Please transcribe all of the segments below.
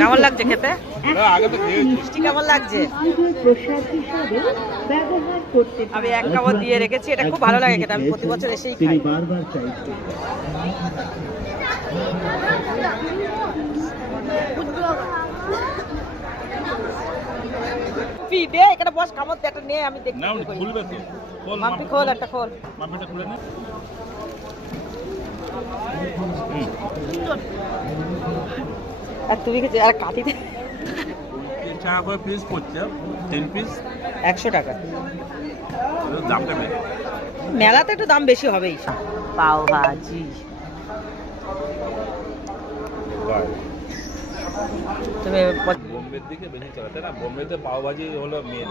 কেমন লাগছে খেতে? মিষ্টি কেমন লাগছে? আমি এক কামড় দিয়ে রেখেছি, এটা খুব ভালো লাগে খেতে, আমি প্রতি বছর এসেই খাই। দে এখানে বস, কামড় দে একটা নিয়ে আমি দেখি। খুলবে তো, মাম্পি খোল, একটা খোল, মাম্পিটা খুলে নে। আর তুমি কিছু আর কাটি দে। 3 টাকা করে পিস পড়ছে, 3 পিস 100 টাকা। দামটা বেশি, মেলাতে একটু দাম বেশি হবেই। পাও ভাজি তুমি বোম্বের দিকে বেশি চলে, তাই না? বোম্বেতে পাও ভাজি হলো মেন।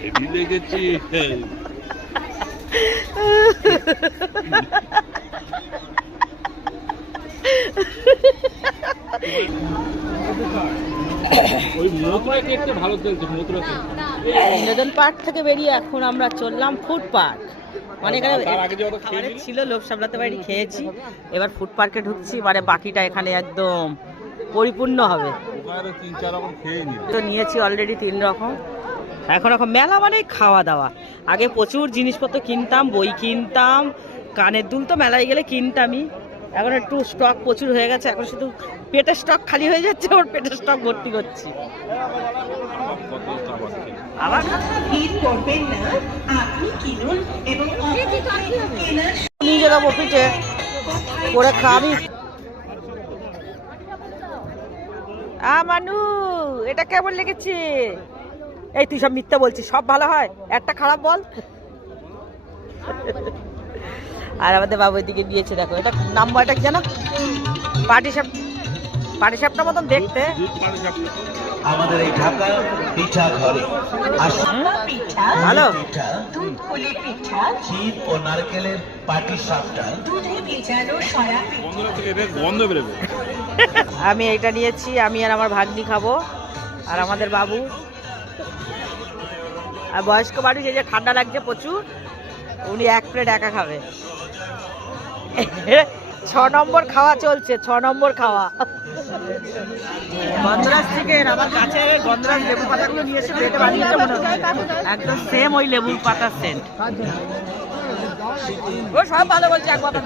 হেভি লেগেছে। ওই মথুরা কেকটা ভালো চলছে, মথুরা কেক। বিনোদন পার্ক থেকে বেরিয়ে এখন আমরা চললাম ফুড পার্ক। মানে এখানে ছিল লোক সামলাতে পারি, খেয়েছি, এবার ফুড পার্কে ঢুকছি, মানে বাকিটা এখানে একদম পরিপূর্ণ হবে। তো নিয়েছি অলরেডি 3 রকম। এখন মেলা মানে খাওয়া দাওয়া। আগে প্রচুর জিনিসপত্র কিনতাম, বই কিনতাম, কানের দুল তো মেলায় গেলে কিনতামই। এখন একটু স্টক প্রচুর হয়ে গেছে, এখন শুধু পেটের স্টক খালি হয়ে যাচ্ছে, ওর পেটের স্টক ভর্তি করছি। আবার নিয়ে যাবো পিঠে করে খাবি। মানু এটা কেমন লেগেছে? এই তুই সব মিথ্যা বলছিস, সব ভালো হয়, একটা খারাপ বল। আর আমাদের বাবু দিকে দিয়েছে, দেখো এটা নাম এটা কি জানো? পাটিসাপটার মতন দেখতে। আমাদের এই ঢাকা পিঠা ঘরে ভালো ক্ষীর ও নারকেলের পাটিসাপটা আমি এইটা নিয়েছি, আমি আর আমার ভাগ্নি খাবো, আর আমাদের বাবু। আর বয়স্ক মানুষ, এই যে ঠান্ডা লাগছে প্রচুর, উনি 1 প্লেট একা খাবে। 6 নম্বর খাওয়া চলছে, 6 নম্বর খাওয়া। গন্ধরাজ থেকে আমার কাছে গন্ধরাজ লেবু পাতাগুলো নিয়ে এসে প্লেটে বানিয়েছে মনে হচ্ছে, একদম সেম ওই লেবু পাতার সেন্ট। ও সব ভালো বলছে, এক কথা